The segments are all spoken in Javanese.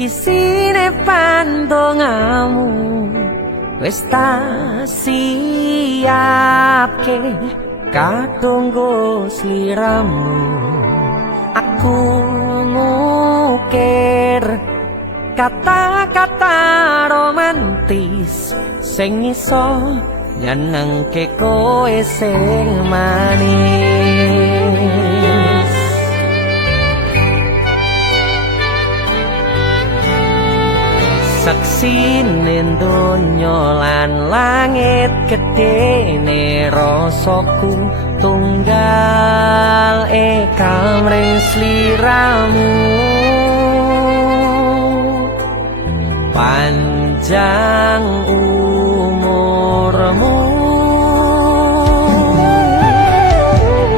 isine pandongamu wis tak siapke kadunggo sliramu. Aku ngukir kata-kata romantis sing iso nyenengke kowe sing manis. Saksine donya lan langit gedene rasaku tunggal kamring sliramu. Panjang umurmu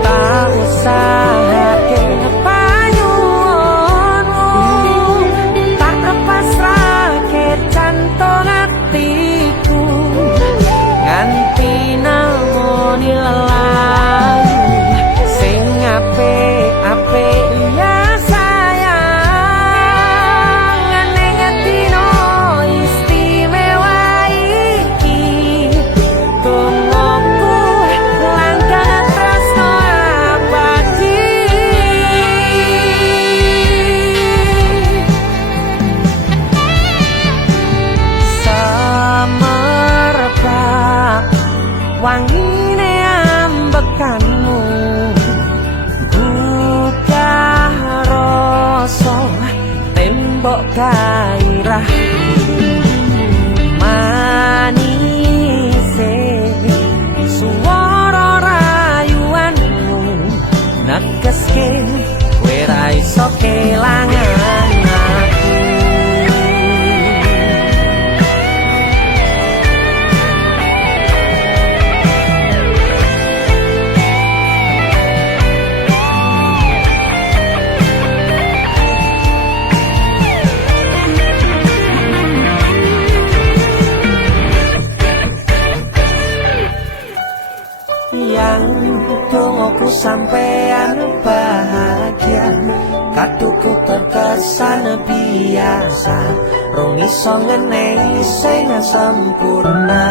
tak usahake panyuwunmu, tak pasrahke jantung atiku nganti namoni lelayu sing apik-apik ya sayang. Ning dino istimewa iki tungguku langkah tresno abadi. Semerbak wangine ambekanmu gugah rasa tembok gairah manise suara rayuanmu negeske kowe ra iso kelangan aku. Yang dongoku sampean bahagia, kaduku terkesan biasa, rong iso ngenehi sing sempurna.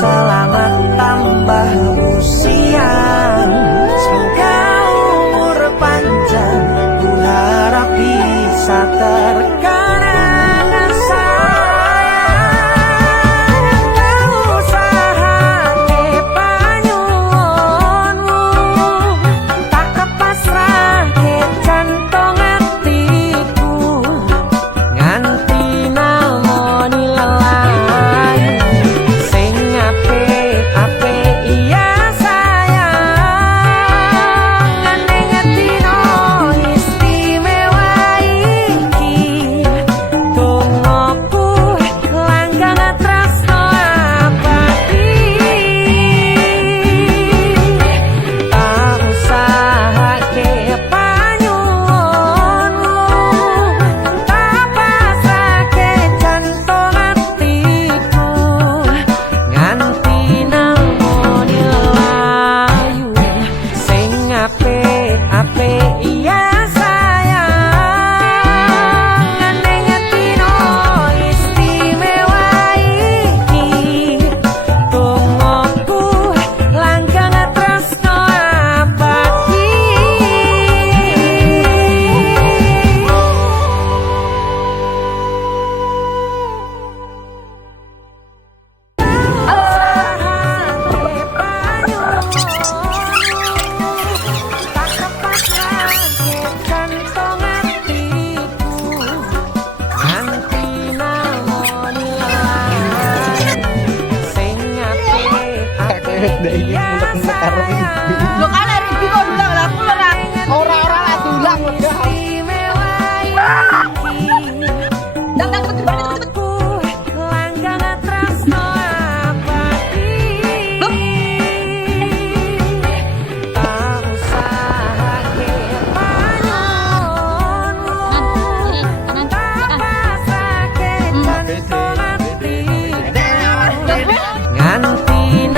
Selamat tambah usia, semoga umur panjang, ku harap bisa terkenang sayang. Tak usahake panyuwunmu, tak pasrahke jantung atiku nganti namoni lelayu sing apik-apik iya sayang. Ning dino istimewa iki tungguku langkah tresno abadi. Tak usahake panyuwunmu, tak pasrahke jantung atiku nganti namoni lelayu sing apik-apik iya sayang. Ning dino istimewa iki tungguku langkah tresno abadi. Lo kan hari ini kok bilang aku orang-orang lah tulang udah. Datang cepet. Nganti